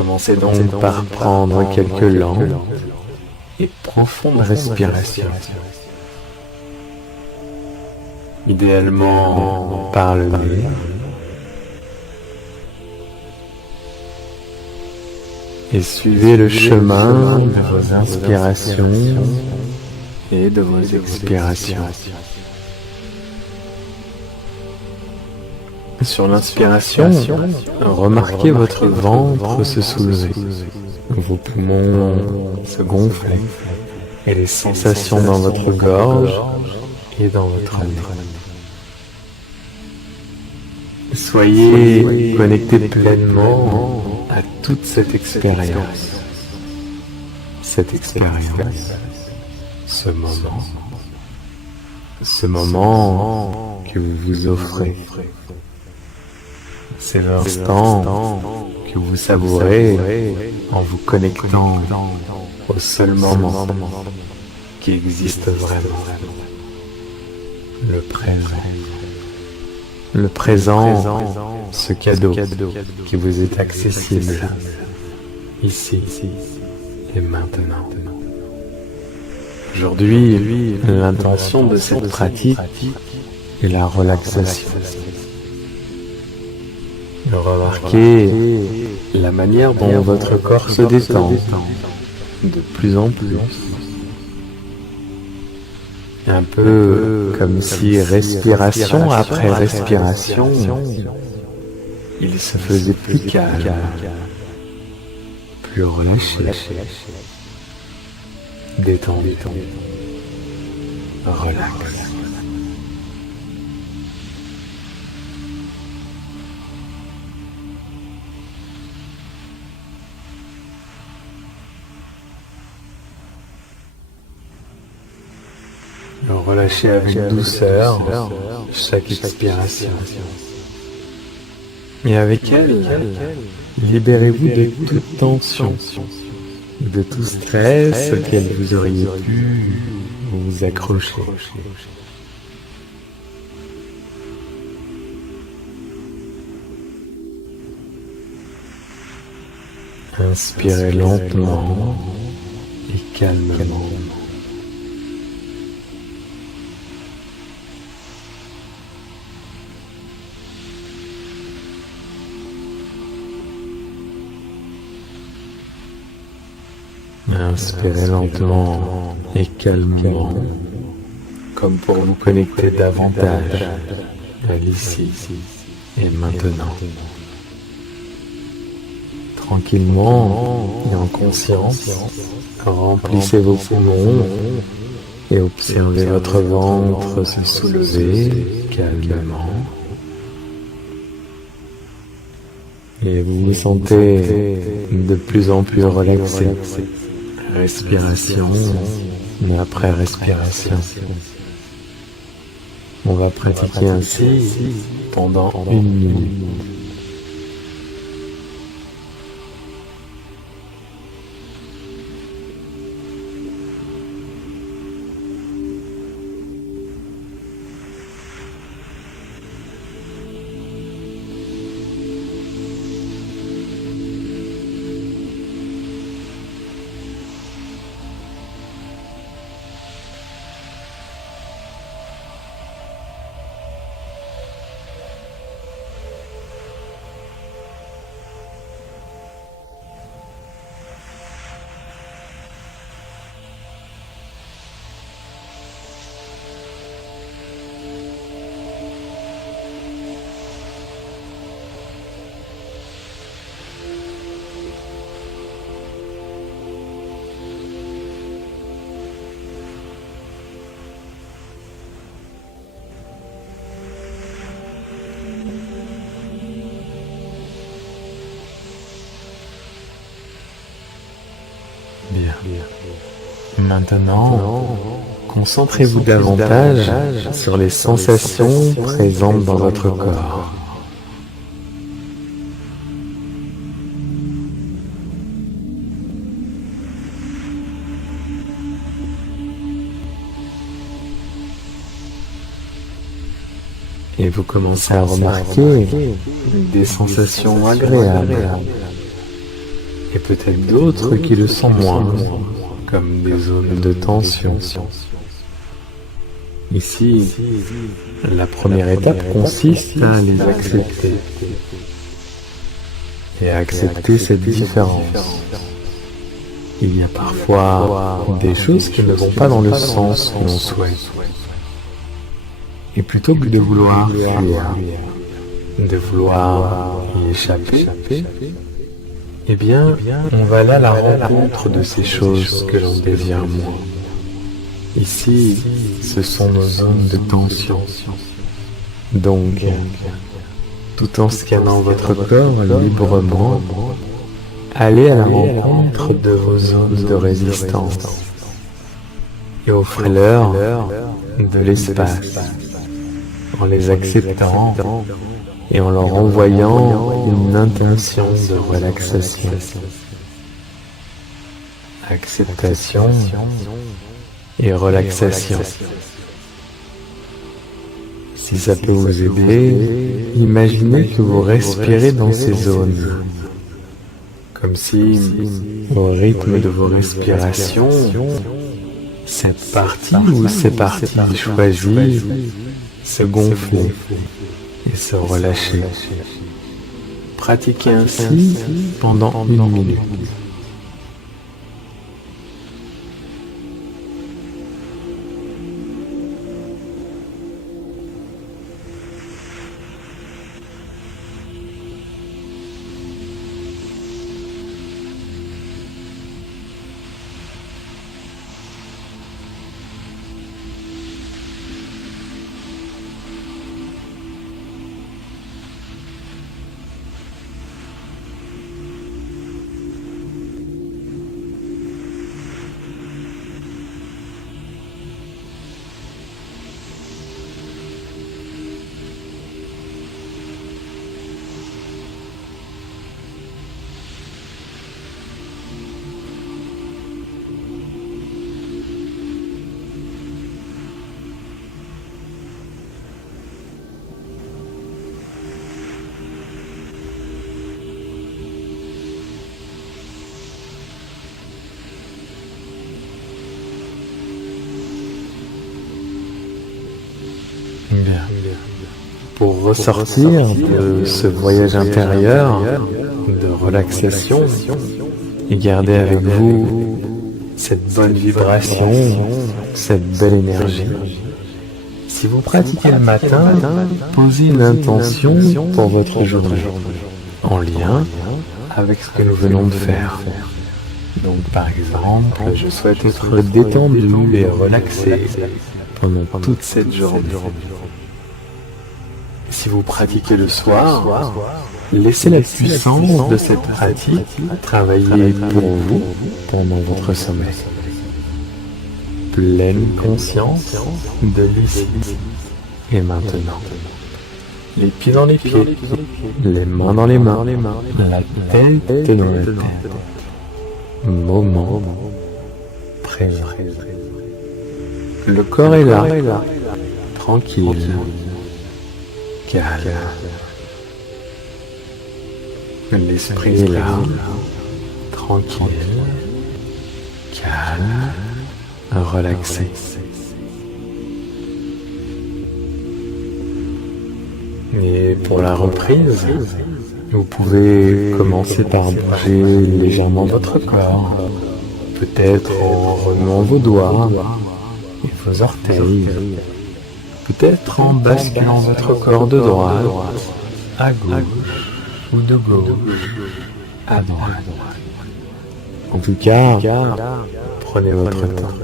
Commencez donc par prendre quelques lentes et profondes respirations. Idéalement par le nez. Et suivez le chemin de vos inspirations et de vos expirations. Sur l'inspiration, remarquez votre ventre se soulever, vos poumons se gonfler et les sensations dans votre gorge et dans votre nez. Soyez connecté pleinement à toute cette expérience. Ce moment que vous vous offrez. Ces instants que vous savourez en vous connectant au seul moment qui existe vraiment. Le présent. Le présent, ce cadeau qui vous est accessible ici et maintenant. Aujourd'hui, l'intention de cette pratique est la relaxation. Remarquez la manière dont votre corps se détend de plus en plus. Un peu comme si respiration après respiration, il se faisait plus calme, plus relâché, détendu, relax. Relâchez avec douceur chaque expiration. Et avec elle, libérez-vous de toute tension, de tout stress auquel vous auriez pu vous accrocher. Inspirez lentement et calmement. Inspirez lentement et calmement, comme pour vous connecter davantage à l'ici et maintenant. Tranquillement et en conscience, remplissez vos poumons et observez votre ventre se soulever calmement. Et vous vous sentez de plus en plus relaxé. Respiration après respiration. On va pratiquer ainsi pendant 1 minute. Bien. Maintenant, concentrez-vous davantage sur les sensations présentes dans votre corps. Et vous commencez à remarquer des sensations agréables. et peut-être d'autres qui le sont moins, comme des zones de tension. Ici, la première étape consiste à les accepter et à accepter cette différence. Il y a parfois des choses qui ne vont pas dans le sens que l'on souhaite. Et plutôt que de vouloir fuir, de vouloir y échapper, eh bien, on va aller à la rencontre de ces choses que l'on désire moins. Ici, ce sont nos zones de tension. Donc, tout en scannant votre corps librement, allez à la rencontre de vos zones de résistance et offrez-leur de l'espace en les acceptant et en leur envoyant une intention de relaxation. Acceptation et relaxation. Si ça peut vous aider, imaginez que vous respirez dans ces zones, comme si, au rythme de vos respirations, cette partie ou ces parties choisies se gonfler et se relâcher. Pratiquez ainsi pendant 1 minute. Bien. Pour ressortir de ce voyage intérieur de relaxation et garder avec vous cette bonne vibration, cette belle énergie, si vous pratiquez le matin, posez une intention pour votre journée en lien avec ce que nous venons de faire. Donc par exemple, je souhaite être détendu et relaxé pendant toute cette journée. Si vous pratiquez le soir, laissez la puissance de cette pratique travailler pour vous pendant votre sommeil. Pleine conscience de l'ici et maintenant. Les pieds dans les pieds, les mains dans les mains, la tête dans la tête. Moment présent. Le corps est là, tranquille, calme. L'esprit est là, tranquille, calme, relaxé. Et pour la reprise, vous pouvez commencer par bouger légèrement votre corps, peut-être en remuant vos doigts et vos orteils, peut-être en basculant votre corps de droite à gauche ou de gauche à droite. En tout cas, prenez votre temps.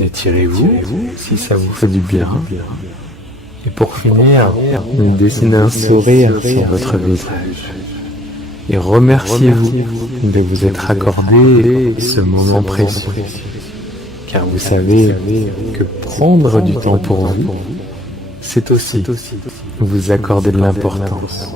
Étirez-vous si ça vous fait du bien. Et pour finir, dessinez un sourire sur votre visage. Et remerciez-vous de vous être accordé ce moment précieux. Car vous savez que prendre du temps pour vous, c'est aussi vous accorder de l'importance.